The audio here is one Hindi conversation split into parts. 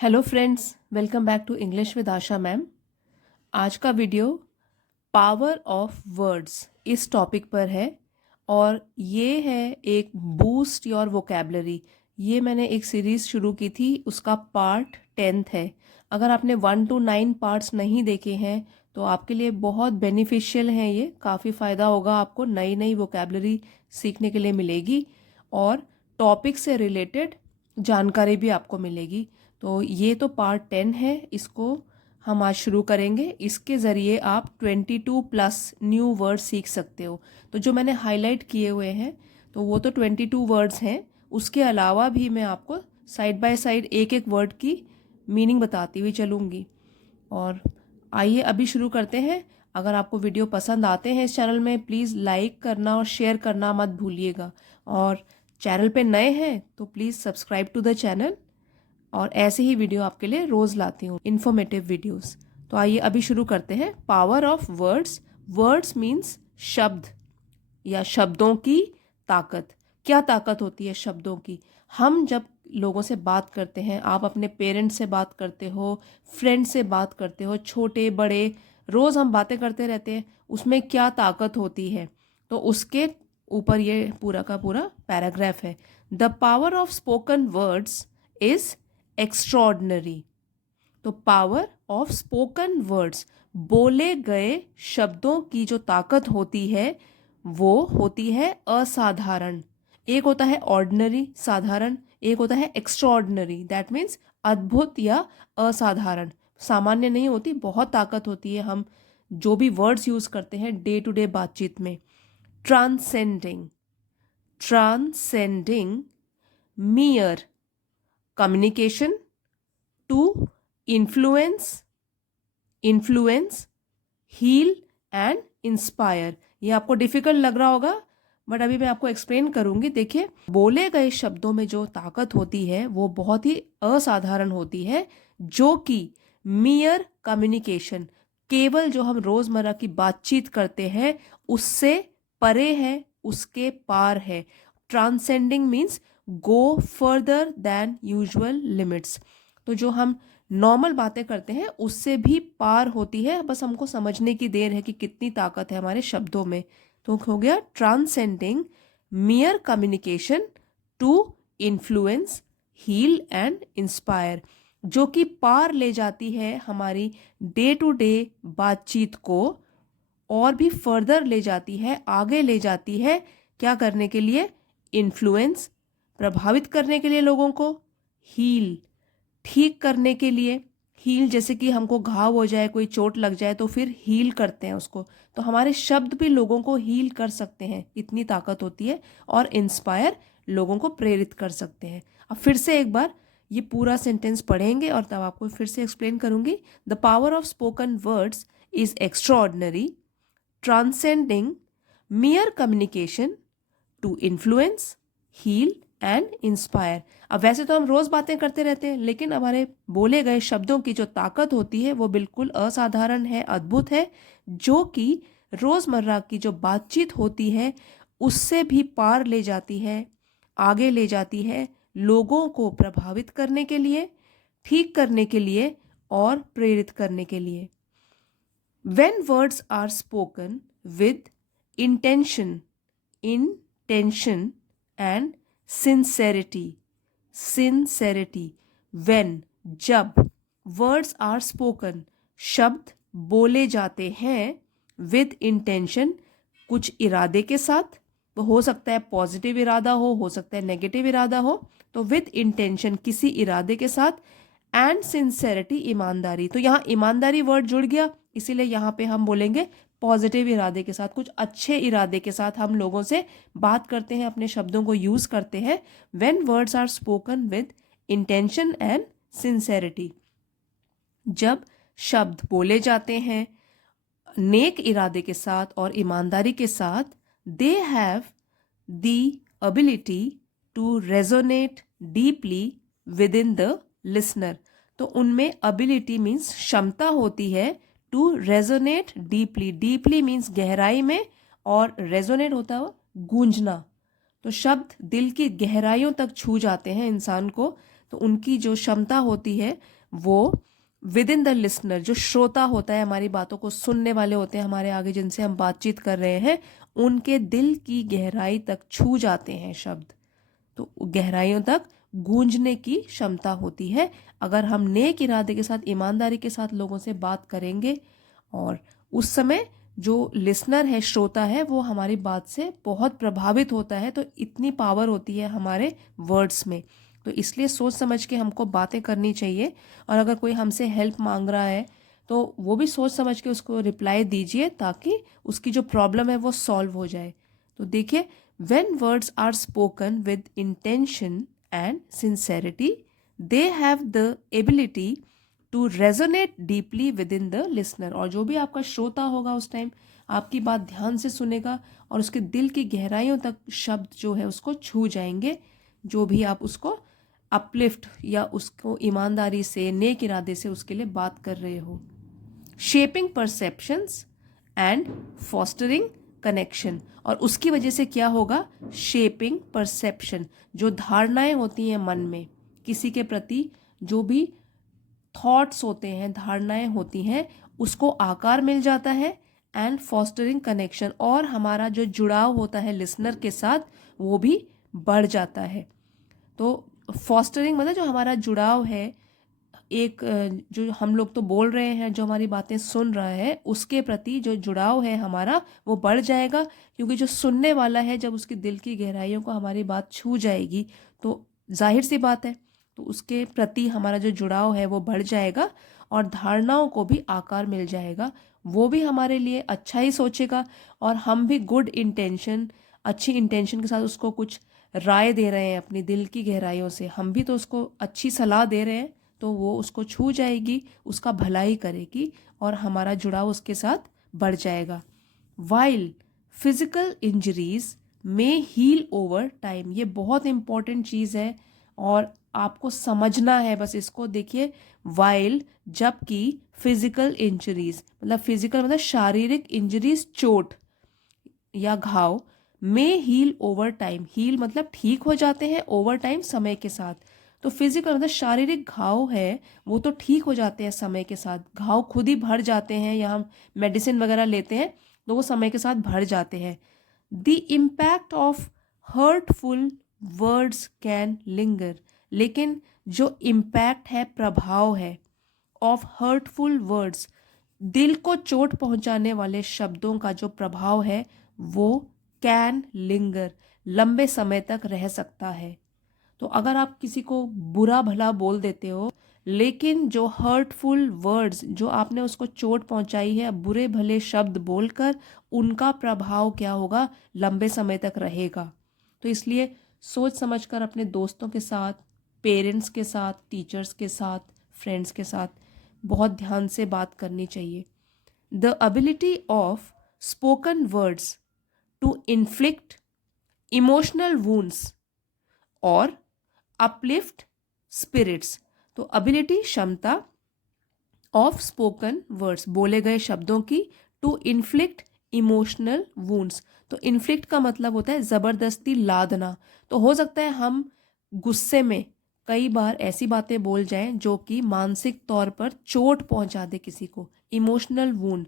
Hello friends, welcome back to English with Asha ma'am. आज का वीडियो पावर ऑफ वर्ड्स इस टॉपिक पर है और ये है एक बूस्ट योर वोकेबलरी। ये मैंने एक सीरीज़ शुरू की थी, उसका पार्ट 10th है। अगर आपने 1 to 9 पार्ट्स नहीं देखे हैं तो आपके लिए बहुत बेनिफिशियल है। ये काफ़ी फ़ायदा होगा, आपको नई नई वोकेबलरी सीखने के लिए मिलेगी और टॉपिक से रिलेटेड जानकारी भी आपको मिलेगी। तो ये तो पार्ट 10 है, इसको हम आज शुरू करेंगे। इसके ज़रिए आप 22+ न्यू वर्ड सीख सकते हो। तो जो मैंने हाईलाइट किए हुए हैं तो वो तो 22 वर्ड्स हैं। उसके अलावा भी मैं आपको साइड बाय साइड एक एक वर्ड की मीनिंग बताती हुई चलूँगी। और आइए अभी शुरू करते हैं। अगर आपको वीडियो पसंद आते हैं इस चैनल में, प्लीज़ लाइक करना और शेयर करना मत भूलिएगा। और चैनल पे नए हैं तो please subscribe to the channel, और ऐसे ही वीडियो आपके लिए रोज़ लाती हूँ, इन्फॉर्मेटिव वीडियोस। तो आइए अभी शुरू करते हैं। Power of words. Words means शब्द या शब्दों की ताकत। क्या ताकत होती है शब्दों की? हम जब लोगों से बात करते हैं, आप अपने पेरेंट्स से बात करते हो, फ्रेंड से बात करते हो, छोटे बड़े रोज़ हम बातें करते रहते हैं, उसमें क्या ताकत होती है? तो उसके ऊपर ये पूरा का पूरा पैराग्राफ है। The power of spoken words is extraordinary. तो पावर ऑफ स्पोकन वर्ड्स, बोले गए शब्दों की जो ताकत होती है वो होती है असाधारण। एक होता है ऑर्डिनरी, साधारण, एक होता है एक्स्ट्रॉर्डिनरी, दैट मीन्स अद्भुत या असाधारण। सामान्य नहीं होती, बहुत ताकत होती है हम जो भी वर्ड्स यूज करते हैं डे टू डे बातचीत में। Transcending, transcending mere communication to influence, influence, heal and inspire. ये आपको डिफिकल्ट लग रहा होगा बट अभी मैं आपको एक्सप्लेन करूंगी। देखिए, बोले गए शब्दों में जो ताकत होती है वो बहुत ही असाधारण होती है, जो कि मियर कम्युनिकेशन, केवल जो हम रोजमर्रा की बातचीत करते हैं उससे परे है, उसके पार है। Transcending means go further than usual limits. तो जो हम नॉर्मल बातें करते हैं उससे भी पार होती है, बस हमको समझने की देर है कि कितनी ताकत है हमारे शब्दों में। तो हो गया transcending mere communication to influence, heal and inspire, जो कि पार ले जाती है हमारी डे टू डे बातचीत को और भी फर्दर ले जाती है, आगे ले जाती है। क्या करने के लिए? इन्फ्लुएंस, प्रभावित करने के लिए लोगों को, हील, ठीक करने के लिए। हील जैसे कि हमको घाव हो जाए, कोई चोट लग जाए तो फिर हील करते हैं उसको। तो हमारे शब्द भी लोगों को हील कर सकते हैं, इतनी ताकत होती है। और इंस्पायर, लोगों को प्रेरित कर सकते हैं। अब फिर से एक बार ये पूरा सेंटेंस पढ़ेंगे और तब आपको फिर से एक्सप्लेन करूंगी। The power of spoken words is extraordinary, transcending mere communication to influence, heal and inspire. अब वैसे तो हम रोज बातें करते रहते हैं, लेकिन हमारे बोले गए शब्दों की जो ताकत होती है वो बिल्कुल असाधारण है, अद्भुत है, जो कि रोजमर्रा की जो बातचीत होती है उससे भी पार ले जाती है, आगे ले जाती है, लोगों को प्रभावित करने के लिए, ठीक करने के लिए और प्रेरित करने के लिए। When words are spoken with intention, intention and sincerity, sincerity, when, जब, words are spoken, शब्द बोले जाते हैं, with intention, कुछ इरादे के साथ, वो हो सकता है पॉजिटिव इरादा हो सकता है नेगेटिव इरादा हो, तो विद इंटेंशन, किसी इरादे के साथ, एंड सिंसेरिटी, ईमानदारी। तो यहाँ ईमानदारी वर्ड जुड़ गया, इसीलिए यहाँ पे हम बोलेंगे पॉजिटिव इरादे के साथ, कुछ अच्छे इरादे के साथ हम लोगों से बात करते हैं, अपने शब्दों को यूज करते हैं। When words are spoken with intention and sincerity, जब शब्द बोले जाते हैं नेक इरादे के साथ और ईमानदारी के साथ, they have the ability to resonate deeply within the listener. तो उनमें एबिलिटी मीन्स क्षमता होती है, to resonate deeply, deeply means गहराई में, और रेजोनेट होता है गूंजना। तो शब्द दिल की गहराइयों तक छू जाते हैं इंसान को, तो उनकी जो क्षमता होती है वो विद इन द लिसनर, जो श्रोता होता है, हमारी बातों को सुनने वाले होते हैं, हमारे आगे जिनसे हम बातचीत कर रहे हैं, उनके दिल की गहराई तक छू जाते हैं शब्द, तो गहराइयों तक गूंजने की क्षमता होती है। अगर हम नेक इरादे के साथ, ईमानदारी के साथ लोगों से बात करेंगे और उस समय जो लिसनर है, श्रोता है, वो हमारी बात से बहुत प्रभावित होता है, तो इतनी पावर होती है हमारे वर्ड्स में। तो इसलिए सोच समझ के हमको बातें करनी चाहिए, और अगर कोई हमसे हेल्प मांग रहा है तो वो भी सोच समझ के उसको रिप्लाई दीजिए, ताकि उसकी जो प्रॉब्लम है वो सॉल्व हो जाए। तो देखिए, when words are spoken with intention and sincerity, they have the ability to resonate deeply within the listener। और जो भी आपका श्रोता होगा उस टाइम आपकी बात ध्यान से सुनेगा और उसके दिल की गहराइयों तक शब्द जो है उसको छू जाएंगे, जो भी आप उसको अपलिफ्ट या उसको ईमानदारी से, नेक इरादे से उसके लिए बात कर रहे हो। Shaping perceptions and fostering connection, और उसकी वजह से क्या होगा, शेपिंग परसेप्शन, जो धारणाएं होती हैं मन में किसी के प्रति, जो भी थॉट्स होते हैं, धारणाएं होती हैं, उसको आकार मिल जाता है। एंड फॉस्टरिंग कनेक्शन, और हमारा जो जुड़ाव होता है लिसनर के साथ वो भी बढ़ जाता है। तो फॉस्टरिंग मतलब जो हमारा जुड़ाव है, एक जो हम लोग तो बोल रहे हैं, जो हमारी बातें सुन रहा है, उसके प्रति जो जुड़ाव है हमारा वो बढ़ जाएगा, क्योंकि जो सुनने वाला है जब उसकी दिल की गहराइयों को हमारी बात छू जाएगी तो जाहिर सी बात है, तो उसके प्रति हमारा जो जुड़ाव है वो बढ़ जाएगा, और धारणाओं को भी आकार मिल जाएगा, वो भी हमारे लिए अच्छा ही सोचेगा, और हम भी गुड इंटेंशन, अच्छी इंटेंशन के साथ उसको कुछ राय दे रहे हैं अपनी दिल की गहराइयों से, हम भी तो उसको अच्छी सलाह दे रहे हैं, तो वो उसको छू जाएगी, उसका भलाई करेगी, और हमारा जुड़ाव उसके साथ बढ़ जाएगा। वाइल फिजिकल इंजरीज में हील ओवर टाइम, ये बहुत इंपॉर्टेंट चीज़ है और आपको समझना है बस इसको। देखिए, वाइल, जबकि फिजिकल इंजरीज मतलब फिजिकल मतलब शारीरिक इंजरीज, चोट या घाव, में हील ओवर टाइम, हील मतलब ठीक हो जाते हैं, ओवर टाइम समय के साथ। तो फिजिकल मतलब शारीरिक घाव है वो तो ठीक हो जाते हैं समय के साथ, घाव खुद ही भर जाते हैं, या हम मेडिसिन वगैरह लेते हैं तो वो समय के साथ भर जाते हैं। The impact of hurtful words can linger, लेकिन जो इम्पैक्ट है, प्रभाव है, ऑफ हर्टफुल वर्ड्स, दिल को चोट पहुंचाने वाले शब्दों का जो प्रभाव है वो कैन लिंगर, लंबे समय तक रह सकता है। तो अगर आप किसी को बुरा भला बोल देते हो, लेकिन जो हर्टफुल वर्ड्स, जो आपने उसको चोट पहुंचाई है बुरे भले शब्द बोलकर, उनका प्रभाव क्या होगा, लंबे समय तक रहेगा। तो इसलिए सोच समझकर अपने दोस्तों के साथ, पेरेंट्स के साथ, टीचर्स के साथ, फ्रेंड्स के साथ बहुत ध्यान से बात करनी चाहिए। The ability of spoken words to inflict emotional wounds और अपलिफ्ट स्पिरिट्स, तो एबिलिटी, क्षमता, ऑफ स्पोकन वर्ड्स, बोले गए शब्दों की, टू इन्फ्लिक्ट इमोशनल वुंड्स, तो इन्फ्लिक्ट का मतलब होता है ज़बरदस्ती लादना। तो हो सकता है हम गुस्से में कई बार ऐसी बातें बोल जाएं जो कि मानसिक तौर पर चोट पहुंचा दे किसी को। इमोशनल वुंड,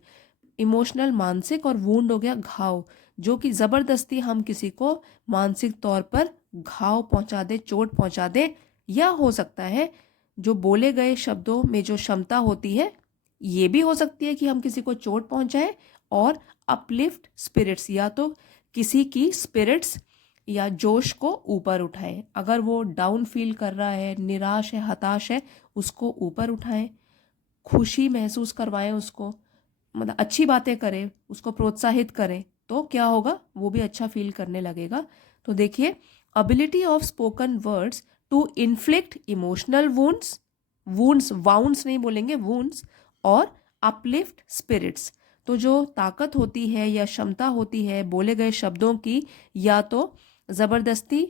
इमोशनल मानसिक, और वुंड हो गया घाव, जो कि ज़बरदस्ती हम किसी को मानसिक तौर पर घाव पहुंचा दे, चोट पहुंचा दे। या हो सकता है जो बोले गए शब्दों में जो क्षमता होती है, ये भी हो सकती है कि हम किसी को चोट पहुंचाएं और अपलिफ्ट स्पिरिट्स, या तो किसी की स्पिरिट्स या जोश को ऊपर उठाएं। अगर वो डाउन फील कर रहा है, निराश है, हताश है, उसको ऊपर उठाएं, खुशी महसूस करवाएं उसको, मतलब अच्छी बातें करें, उसको प्रोत्साहित करें, तो क्या होगा, वो भी अच्छा फील करने लगेगा। तो देखिए, ability of spoken words to inflict emotional wounds, wounds, wounds नहीं बोलेंगे, वुंड्स, और अपलिफ्ट स्पिरिट्स, तो जो ताकत होती है या क्षमता होती है बोले गए शब्दों की, या तो ज़बरदस्ती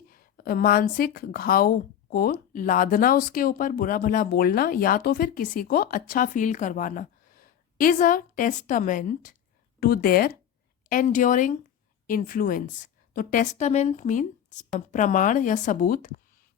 मानसिक घाव को लादना उसके ऊपर, बुरा भला बोलना, या तो फिर किसी को अच्छा फील करवाना, is a testament to their enduring influence। तो टेस्टामेंट मीन्स प्रमाण या सबूत,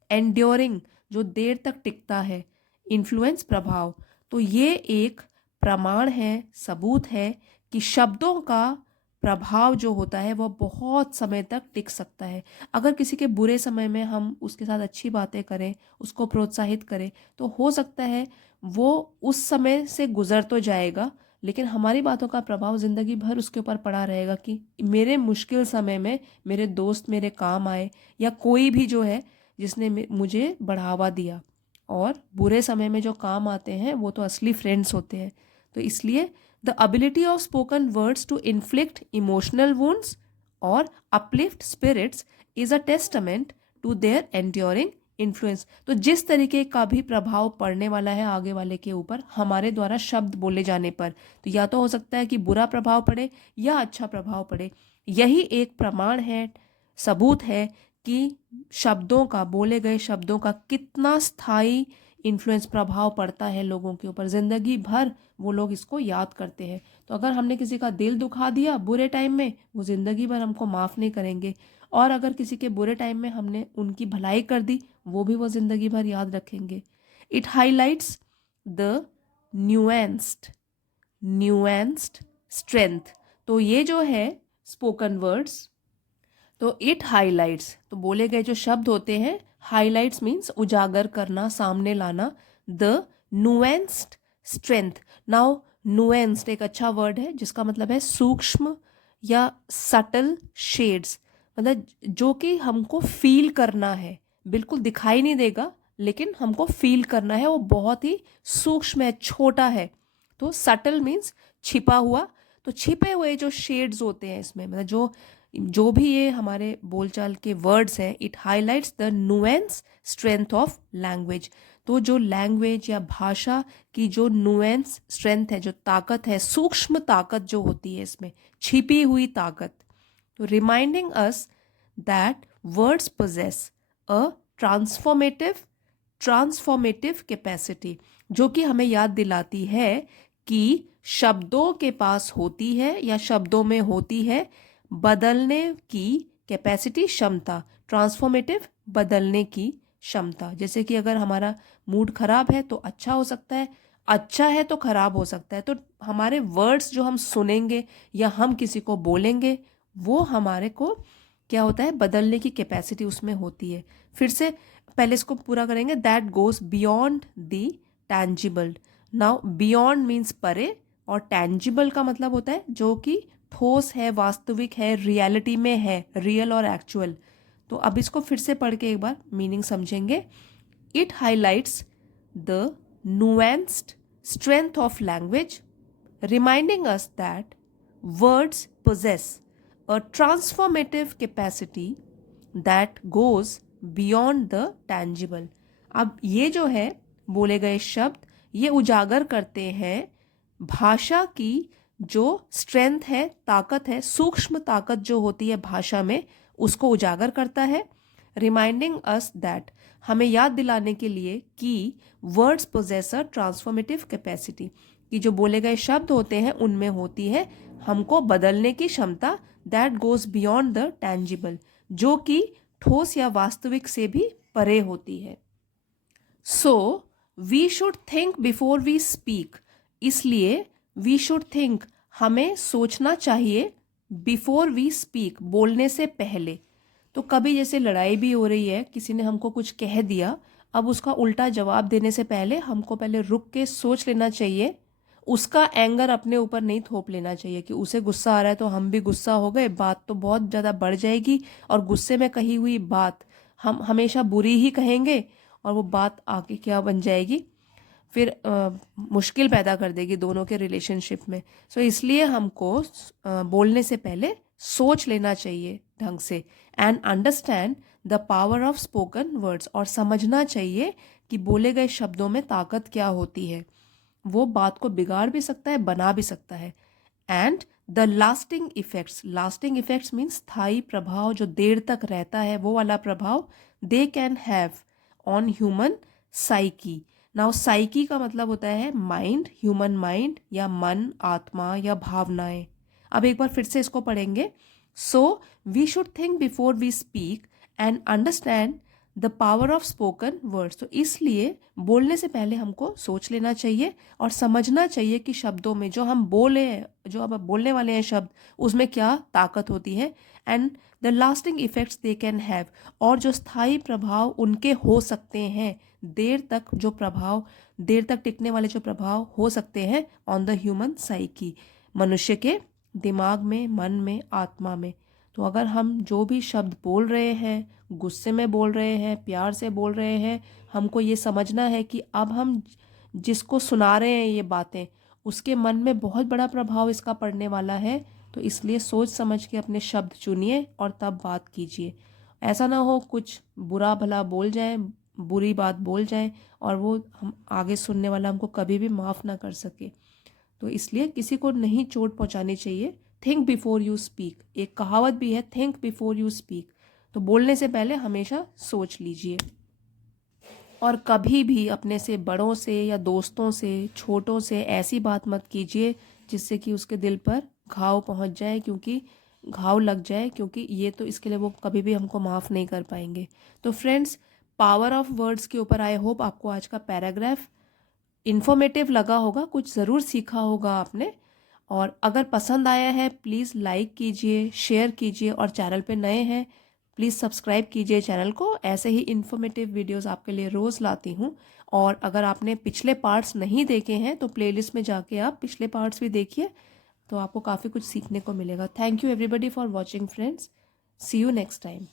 एंड्योरिंग जो देर तक टिकता है, इन्फ्लुएंस प्रभाव। तो ये एक प्रमाण है, सबूत है कि शब्दों का प्रभाव जो होता है वो बहुत समय तक टिक सकता है। अगर किसी के बुरे समय में हम उसके साथ अच्छी बातें करें, उसको प्रोत्साहित करें, तो हो सकता है वो उस समय से गुजर तो जाएगा, लेकिन हमारी बातों का प्रभाव ज़िंदगी भर उसके ऊपर पड़ा रहेगा कि मेरे मुश्किल समय में मेरे दोस्त मेरे काम आए, या कोई भी जो है जिसने मुझे बढ़ावा दिया। और बुरे समय में जो काम आते हैं वो तो असली फ्रेंड्स होते हैं। तो इसलिए the ability of spoken words to inflict emotional wounds और uplift spirits is a testament to their enduring influence. तो जिस तरीके का भी प्रभाव पड़ने वाला है आगे वाले के ऊपर हमारे द्वारा शब्द बोले जाने पर, तो या तो हो सकता है कि बुरा प्रभाव पड़े या अच्छा प्रभाव पड़े। यही एक प्रमाण है, सबूत है कि शब्दों का, बोले गए शब्दों का कितना स्थायी इन्फ्लुएंस, प्रभाव पड़ता है लोगों के ऊपर। ज़िंदगी भर वो लोग इसको याद करते हैं। तो अगर हमने किसी का दिल दुखा दिया बुरे टाइम में, वो ज़िंदगी भर हमको माफ़ नहीं करेंगे। और अगर किसी के बुरे टाइम में हमने उनकी भलाई कर दी, वो भी वो ज़िंदगी भर याद रखेंगे। It highlights the nuanced nuanced strength. तो ये जो है स्पोकन वर्ड्स, तो इट हाईलाइट्स, तो बोले गए जो शब्द होते हैं, हाईलाइट्स मीन्स उजागर करना, सामने लाना, the nuanced strength. Now nuanced एक अच्छा वर्ड है जिसका मतलब है सूक्ष्म या सटल शेड्स, मतलब जो कि हमको फील करना है, बिल्कुल दिखाई नहीं देगा लेकिन हमको फील करना है, वो बहुत ही सूक्ष्म है, छोटा है। तो सटल मीन्स छिपा हुआ। तो छिपे हुए जो शेड्स होते हैं इसमें, मतलब जो भी ये हमारे बोलचाल के वर्ड्स हैं, it highlights the nuance strength of language. तो जो लैंग्वेज या भाषा की जो नुएंस स्ट्रेंथ है, जो ताकत है, सूक्ष्म ताकत जो होती है इसमें, छिपी हुई ताकत। तो reminding us that words possess a transformative capacity, जो कि हमें याद दिलाती है कि शब्दों के पास होती है या शब्दों में होती है बदलने की कैपेसिटी, क्षमता। ट्रांसफॉर्मेटिव, बदलने की क्षमता। जैसे कि अगर हमारा मूड खराब है तो अच्छा हो सकता है, अच्छा है तो खराब हो सकता है। तो हमारे वर्ड्स जो हम सुनेंगे या हम किसी को बोलेंगे, वो हमारे को क्या होता है, बदलने की कैपेसिटी उसमें होती है। फिर से पहले इसको पूरा करेंगे, that goes beyond the tangible. Now beyond means परे, और टैंजिबल का मतलब होता है जो कि ठोस है, वास्तविक है, रियलिटी में है, रियल और एक्चुअल। तो अब इसको फिर से पढ़ के एक बार मीनिंग समझेंगे। It highlights the nuanced strength of language, reminding us that words possess a transformative capacity that goes beyond the tangible। अब ये जो है बोले गए शब्द, ये उजागर करते हैं भाषा की जो स्ट्रेंथ है, ताकत है, सूक्ष्म ताकत जो होती है भाषा में, उसको उजागर करता है। रिमाइंडिंग अस दैट, हमें याद दिलाने के लिए कि words possess a transformative capacity, कि जो बोले गए शब्द होते हैं उनमें होती है हमको बदलने की क्षमता, that goes beyond the tangible, जो कि ठोस या वास्तविक से भी परे होती है। So we should think before we speak, इसलिए वी शुड थिंक, हमें सोचना चाहिए, बिफोर वी स्पीक, बोलने से पहले। तो कभी जैसे लड़ाई भी हो रही है, किसी ने हमको कुछ कह दिया, अब उसका उल्टा जवाब देने से पहले हमको पहले रुक के सोच लेना चाहिए, उसका एंगर अपने ऊपर नहीं थोप लेना चाहिए कि उसे गुस्सा आ रहा है तो हम भी गुस्सा हो गए, बात तो बहुत ज़्यादा बढ़ जाएगी, और गुस्से में कही हुई बात हम हमेशा बुरी ही कहेंगे, और वो बात आके क्या बन जाएगी, फिर मुश्किल पैदा कर देगी दोनों के रिलेशनशिप में। सो इसलिए हमको बोलने से पहले सोच लेना चाहिए ढंग से, and understand the power of spoken words, और समझना चाहिए कि बोले गए शब्दों में ताकत क्या होती है, वो बात को बिगाड़ भी सकता है, बना भी सकता है। And the lasting effects means स्थायी प्रभाव, जो देर तक रहता है, वो वाला प्रभाव, they can have on human psyche. Now psyche का मतलब होता है माइंड, ह्यूमन माइंड, या मन, आत्मा या भावनाएं। अब एक बार फिर से इसको पढ़ेंगे। So we should think before we speak and understand the power of spoken words. तो इसलिए बोलने से पहले हमको सोच लेना चाहिए और समझना चाहिए कि शब्दों में जो हम बोले, जो अब बोलने वाले हैं शब्द, उसमें क्या ताकत होती है, and the lasting effects they can have, और जो स्थायी प्रभाव उनके हो सकते हैं, देर तक टिकने वाले जो प्रभाव हो सकते हैं ऑन द ह्यूमन साइकी, मनुष्य के दिमाग में, मन में, आत्मा में। तो अगर हम जो भी शब्द बोल रहे हैं, गुस्से में बोल रहे हैं, प्यार से बोल रहे हैं, हमको ये समझना है कि अब हम जिसको सुना रहे हैं ये बातें, उसके मन में बहुत बड़ा प्रभाव इसका पड़ने वाला है। तो इसलिए सोच समझ के अपने शब्द चुनिए और तब बात कीजिए। ऐसा ना हो कुछ बुरा भला बोल जाए, बुरी बात बोल जाए और वो हम आगे सुनने वाला हमको कभी भी माफ़ ना कर सके। तो इसलिए किसी को नहीं चोट पहुंचानी चाहिए। थिंक बिफोर यू स्पीक, एक कहावत भी है, थिंक बिफोर यू स्पीक। तो बोलने से पहले हमेशा सोच लीजिए। और कभी भी अपने से बड़ों से या दोस्तों से, छोटों से ऐसी बात मत कीजिए जिससे कि उसके दिल पर घाव पहुंच जाए, क्योंकि घाव लग जाए, क्योंकि ये तो इसके लिए वो कभी भी हमको माफ़ नहीं कर पाएंगे। तो फ्रेंड्स, पावर ऑफ वर्ड्स के ऊपर आई होप आपको आज का पैराग्राफ इन्फॉर्मेटिव लगा होगा, कुछ ज़रूर सीखा होगा आपने। और अगर पसंद आया है प्लीज़ लाइक कीजिए, शेयर कीजिए, और चैनल पे नए हैं प्लीज़ सब्सक्राइब कीजिए चैनल को। ऐसे ही इन्फॉर्मेटिव वीडियोस आपके लिए रोज़ लाती हूँ। और अगर आपने पिछले पार्ट्स नहीं देखे हैं तो प्लेलिस्ट में जाके आप पिछले पार्ट्स भी देखिए, तो आपको काफ़ी कुछ सीखने को मिलेगा। Thank you everybody for watching friends. See you next time.